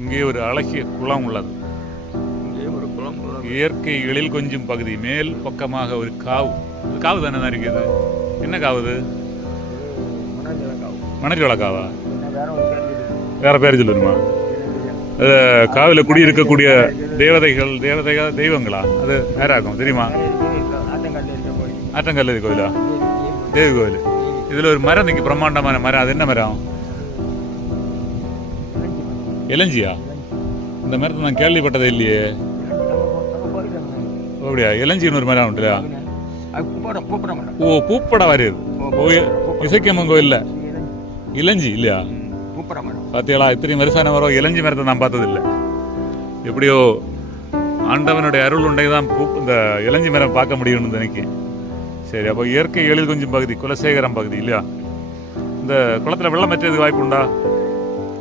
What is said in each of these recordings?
இங்கே ஒரு அழகிய குளம் உள்ளது. இயற்கை எழில் கொஞ்சம் பகுதி மேல் பக்கமாக ஒரு காவு. காவு தானே இருக்குது. என்ன காவுது? மணலிவள காவா? வேற பேர் சொல்லுமா? காவில குடியிருக்கக்கூடிய தெய்வங்களா? அது யாராகும் தெரியுமா? ஆற்றங்கல்லதி கோயிலா? தேவி கோயில். இதுல ஒரு மரம் இங்க பிரம்மாண்டமான மரம். அது என்ன மரம்? இளஞ்சியா? இந்த மரத்தை நான் கேள்விப்பட்டதே இல்லையே. அப்படியா? இளஞ்சின்னு ஒரு மரம் உண்டு. ஓ, பூப்பட வருது. இசைக்கம்மன் கோயில்ல இளஞ்சி இல்லையா? பாத்தியாளா, இத்தனை வருஷம் வரும் இளஞ்சி மரத்தை நான் பார்த்ததில்லை. எப்படியோ ஆண்டவனுடைய அருள் உண்டைதான் இந்த இளஞ்சி மரம் பார்க்க முடியும்னு நினைக்கிறேன். சரி, அப்போ இயற்கை எழில் கொஞ்சம் பகுதி குலசேகரம் பகுதி இல்லையா? இந்த குளத்துல வெள்ளம் மெற்றதுக்கு வாய்ப்பு உண்டா?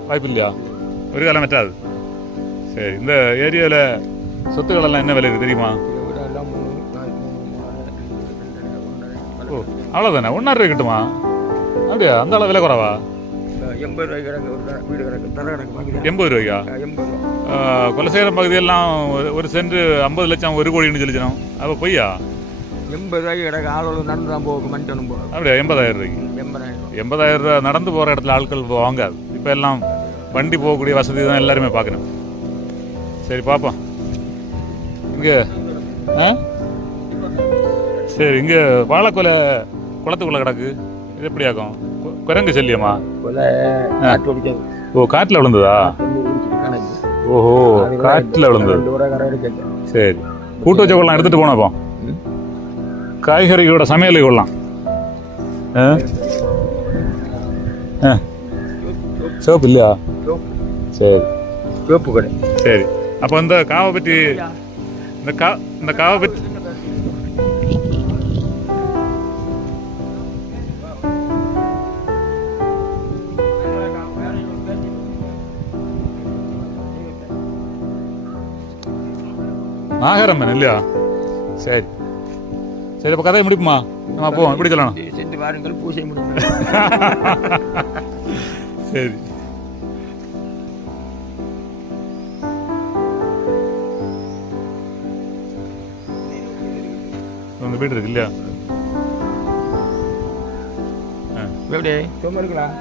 வாய்ப்பு இல்லையா? ஒரு காலம் மெற்றாது. சரி, இந்த ஏரியாவில் சொத்துக்கள் எல்லாம் என்ன விலை இருக்கு தெரியுமா? ஓ, அவ்வளோதானே? 1.5 ரூபாய் கிட்டுமா? அப்படியா? அந்த அளவு விலை குறவா? 80 ரூபாய்க்கா? குலசேகரம் பகுதியெல்லாம் ஒரு சென்ட் 50 லட்சம் 1 கோடின்னு சொல்லிச்சோம். அப்போ பொய்யா? 80 ரூபாய்க்கு கிடக்கு. ஆளோட நடந்து தான் போகும். மண்டனும் போகும். அப்படியா? 80,000 ரூபாய்க்கு? 80,000 ரூபா நடந்து போகிற இடத்துல ஆட்கள் வாங்காது. இப்போ எல்லாம் வண்டி போகக்கூடிய வசதி தான் எல்லாருமே பார்க்கணும். சரி, பார்ப்போம். இங்கே சரி, இங்கே வாழைக்கொலை குளத்துக்குள்ள கிடக்கு. இது எப்படி ஆகும்? குரங்கு செல்லியமா? ஓ, காட்டில் விழுந்ததா? ஓஹோ, காட்டில் விழுந்தது. சரி, கூட்டு வச்ச கொள்ளலாம் எடுத்துட்டு போனப்போ காய்கறிகளோட சமையலை கொள்ளலாம். சோப்பு இல்லையா? சரி, சோப்பு கடை. சரி, அப்போ இந்த காவை பற்றி இந்த காவை பற்றி நாகரம்மன் இல்லையா? சரி சரி, அப்போ கதையை முடிப்புமா? நம்ம போவோம். எப்படி சொல்லணும்? சென்று வாருங்கள், பூஜை முடியும். சரி, உங்க வீடு இருக்கு இல்லையா? எப்படி சும்மா இருக்கலாம்?